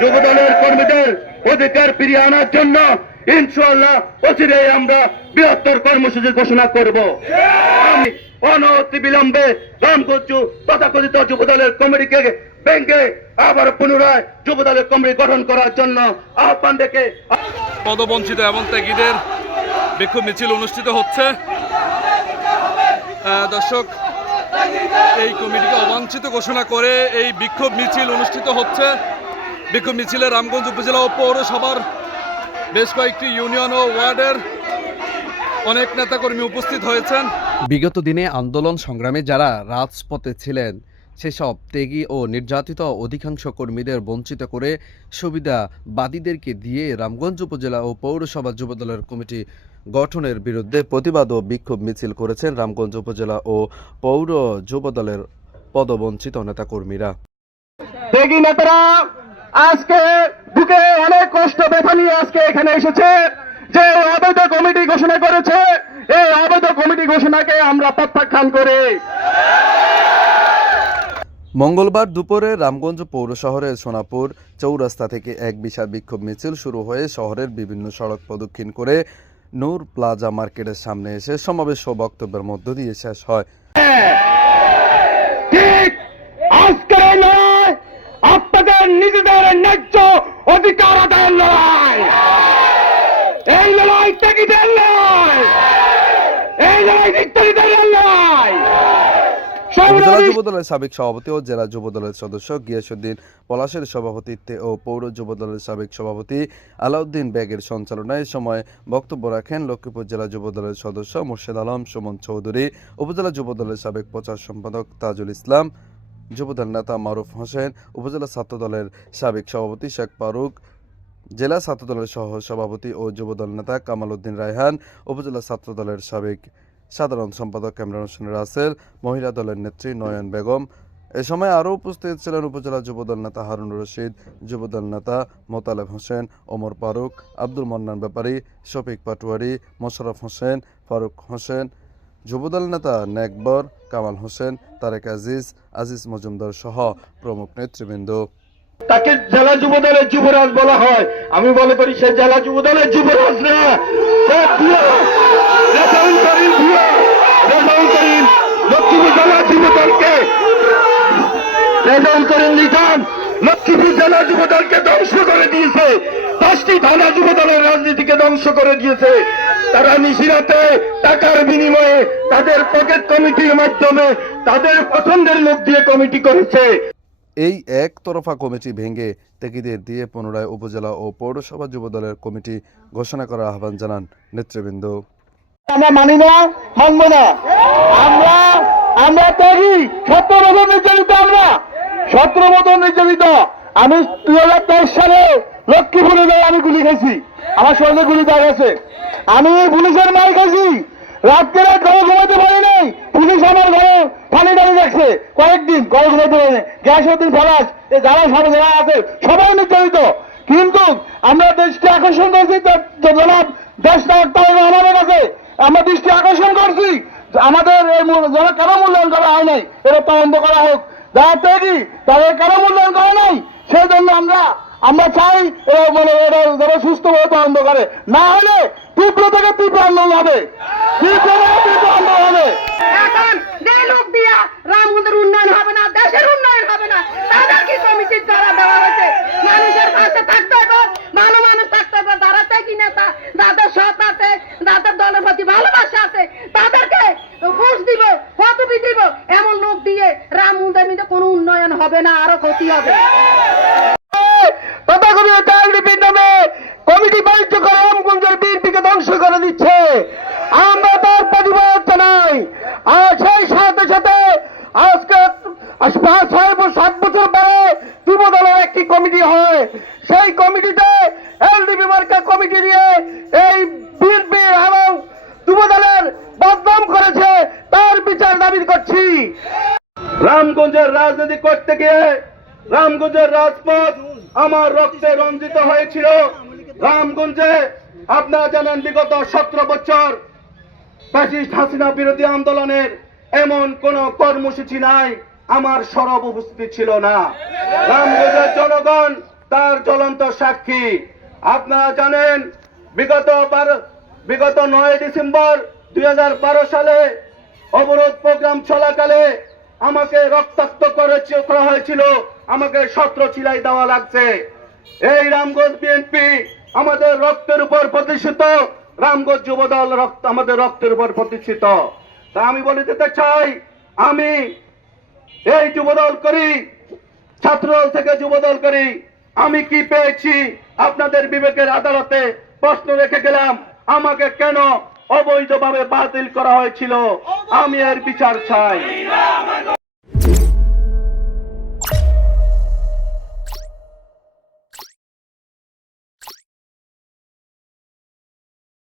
যুবদলের কর্মীদের অধিকার ফিরিয়ে আনার জন্য ইনশাআল্লাহ অচিরেই আমরা বৃহত্তর কর্মসূচি ঘোষণা করব। আমি অনতি বিলম্বে রামগঞ্জ তথাকথিত যুবদলের কমিটিকে ব্যাংকে আবার পুনরায় যুবদলের কমিটি গঠন করার জন্য আহ্বান ডেকে পদবঞ্চিত এবং ত্যাগীদের বিক্ষোভ মিছিল অনুষ্ঠিত হচ্ছে। দর্শক, এই কমিটিকে অবাঞ্ছিত ঘোষণা করে এই বিক্ষোভ মিছিল অনুষ্ঠিত হচ্ছে। বিক্ষোভ মিছিলে রামগঞ্জ উপজেলা ও পৌরসভার বেশ কয়েকটি ইউনিয়ন ও ওয়ার্ডের অনেক নেতাকর্মী উপস্থিত হয়েছেন। বিগত দিনে আন্দোলন সংগ্রামে যারা রাজপথে ছিলেন সেসব ত্যাগী ও নির্যাতিত অধিকাংশ কর্মীদের বঞ্চিত করে সুবিধাবাদীদেরকে দিয়ে রামগঞ্জ উপজেলা ও পৌরসভা যুবদলের কমিটি গঠনের বিরুদ্ধে প্রতিবাদ ও বিক্ষোভ মিছিল করেছেন রামগঞ্জ উপজেলা ও পৌর যুবদলের পদবঞ্চিত নেতাকর্মীরা। ত্যাগী নেতারা আজকে বুকে অনেক কষ্ট ব্যথা নিয়ে আজকে এখানে এসেছে। যে অবৈধ কমিটি ঘোষণা করেছে এই অবৈধ কমিটি ঘোষণাকে আমরা প্রত্যাখ্যান করি। মঙ্গলবার দুপুরে রামগঞ্জ পৌর শহরের সোনাপুর চৌরাস্তা থেকে এক বিশাল বিক্ষোভ মিছিল শুরু হয়ে শহরের বিভিন্ন সড়ক প্রদক্ষিণ করে নূর প্লাজা মার্কেটের সামনে এসে সমাবেশ ও বক্তব্যের মধ্য দিয়ে শেষ হয় ঠিক আজকের এই লড়াই আপনাদের নিজেদের ন্যায্য অধিকার আদায়ের লড়াই। এই লড়াই ত্যাগীদের লড়াই। এই লড়াই নিত্যলীদের লড়াই। উপজেলা যুবদলের সাবেক সভাপতি ও জেলা যুবদলের সদস্য গিয়াসুদ্দিন পলাশের সভাপতিত্বে ও পৌর যুবদলের সাবেক সভাপতি আলাউদ্দিন বেগের সঞ্চালনায় এ সময় বক্তব্য রাখেন লক্ষ্মীপুর জেলা যুবদলের সদস্য মুর্শেদ আলম সুমন চৌধুরী উপজেলা যুবদলের সাবেক প্রচার সম্পাদক তাজুল ইসলাম যুবদল নেতা মারুফ হোসেন, উপজেলা ছাত্র দলের সাবেক সভাপতি শেখ ফারুক, জেলা ছাত্রদলের সহ সভাপতি ও যুবদল নেতা কামাল উদ্দিন রায়হান, উপজেলা ছাত্র দলের সাবেক সাধারণ সম্পাদক ক্যামরান হোসেন রাসেল, মহিলা দলের নেত্রী নয়ন বেগম। এ সময় আরও উপস্থিত ছিলেন উপজেলা যুবদল নেতা হারুন রশিদ, যুবদল নেতা মোতালেব হোসেন, ওমর ফারুক, আব্দুল মন্নান ব্যাপারী, শফিক পাটোয়ারি মোশারফ হোসেন, ফারুক হোসেন যুবদল নেতা নেকবর কামাল হোসেন, তারেক আজিজ আজিজ মজুমদার সহ প্রমুখ নেতৃবৃন্দ। তাকে জেলা যুবদলের যুবরাজ বলা হয়। আমি মনে করি সে জেলা যুবদলের যুবরাজ না। লক্ষ্মীপুর জেলা যুবদলকে। জেলা যুবদলকে ধ্বংস করে দিয়েছে। দশটি থানা যুবদলের রাজনীতিকে ধ্বংস করে দিয়েছে। তারা নিশিরাতে টাকার বিনিময়ে তাদের পকেট কমিটির মাধ্যমে তাদের পছন্দের লোক দিয়ে কমিটি করেছে। এই একতরফা কমিটি ভেঙে ত্যাগীদের দিয়ে পুনরায় উপজেলা ও পৌরসভা যুবদলের কমিটি ঘোষণা করার আহ্বান জানান নেতৃবৃন্দ। আমরা মানি না মানব না। আমরা আমরা ত্যাগী সতেরো বছর নির্যাতিত আমরা। সতেরো বছর নির্যাতিত। আমি দুই হাজার তেইশ সালে লক্ষ্মীপুরে যাই, আমি গুলি খাইছি। আমার শরীরে গুলি দেওয়া গেছে আমি পুলিশের মাল খাইছি। রাত্রে রাত ঘরে ঘুমাতে পারি নাই। পুলিশ আমার ঘরে পানি টানি রাখছে। কয়েকদিন ঘরে ঘুমাতে পারি নাই। গ্যাস উদ্দিন ফলাস, এ যারা সব যারা আছে। সবাই নির্যাতিত। কিন্তু আমরা দেশকে আকর্ষণ করছি জনাব দেশ আমাদের কাছে। আমরা দৃষ্টি আকর্ষণ করছি। আমাদের এই যারা কেন মূল্যায়ন করা হয় নাই এটা তদন্ত করা হোক। যারা তৈরি তাদের কেন মূল্যায়ন করা নাই। সেই জন্য আমরা আমরা চাই মানে যারা সুস্থভাবে তদন্ত করে না হলে তীব্র থেকে তীব্র আন্দোলন হবে। হবে। এখন যে লোক দিয়া উন্নয়ন হবে না, দেশের উন্নয়ন হবে না। তাদের কি কমিটির দ্বারা দেওয়া হয়েছে? মানুষের পাশে থাকতে হবে ভালো মানুষ থাকতে হবে যারা কি নেতা যাদের সৎ আছে যাদের দলের প্রতি ভালোবাসা আছে তাদেরকে ঘুষ দিব পদবি দিব এমন লোক দিয়ে মধ্যে কোনো উন্নয়ন হবে না, আরও ক্ষতি হবে। তথাকথিত কমিটি বাণিজ্য করে রামগঞ্জের ধ্বংস করে দিচ্ছে আমরা তার প্রতিবাদ জানাই আর সেই সাথে সাথে আজকে আজ পাঁচ ছয় বছর সাত বছর পরে যুব দলের একটি কমিটি হয় সেই কমিটিতে এলডিপি মার্কা কমিটি দিয়ে এই বিএনপি এবং যুব দলের বদনাম করেছে তার বিচার দাবি করছি রামগঞ্জের রাজনীতি করতে গিয়ে রামগঞ্জের রাজপথ আমার রক্তে রঞ্জিত হয়েছিল। রামগঞ্জে আপনারা জানেন বিগত সতেরো বছর ফ্যাসিস্ট হাসিনা বিরোধী আন্দোলনের এমন কোন কর্মসূচি নাই, আমার সরব উপস্থিতি ছিল না। রামগঞ্জের জনগণ তার জ্বলন্ত সাক্ষী। আপনারা জানেন বিগত বিগত নয় ডিসেম্বর দুই হাজার বারো সালে অবরোধ প্রোগ্রাম চলাকালে আমাকে রক্তাক্ত করেছে, করা হয়েছিল। আমাকে সত্র চিলাই দেওয়া লাগছে। এই রামগঞ্জ বিএনপি আমাদের রক্তের উপর প্রতিষ্ঠিত। রামগঞ্জ যুবদল রক্ত, আমাদের রক্তের উপর প্রতিষ্ঠিত। তা আমি বলে দিতে চাই, আমি এই যুবদল করি, ছাত্রদল থেকে যুবদল করি। আমি কি পেয়েছি? আপনাদের বিবেকের আদালতে প্রশ্ন রেখে গেলাম, আমাকে কেন অবৈধভাবে বাতিল করা হয়েছিল? আমি এর বিচার চাই।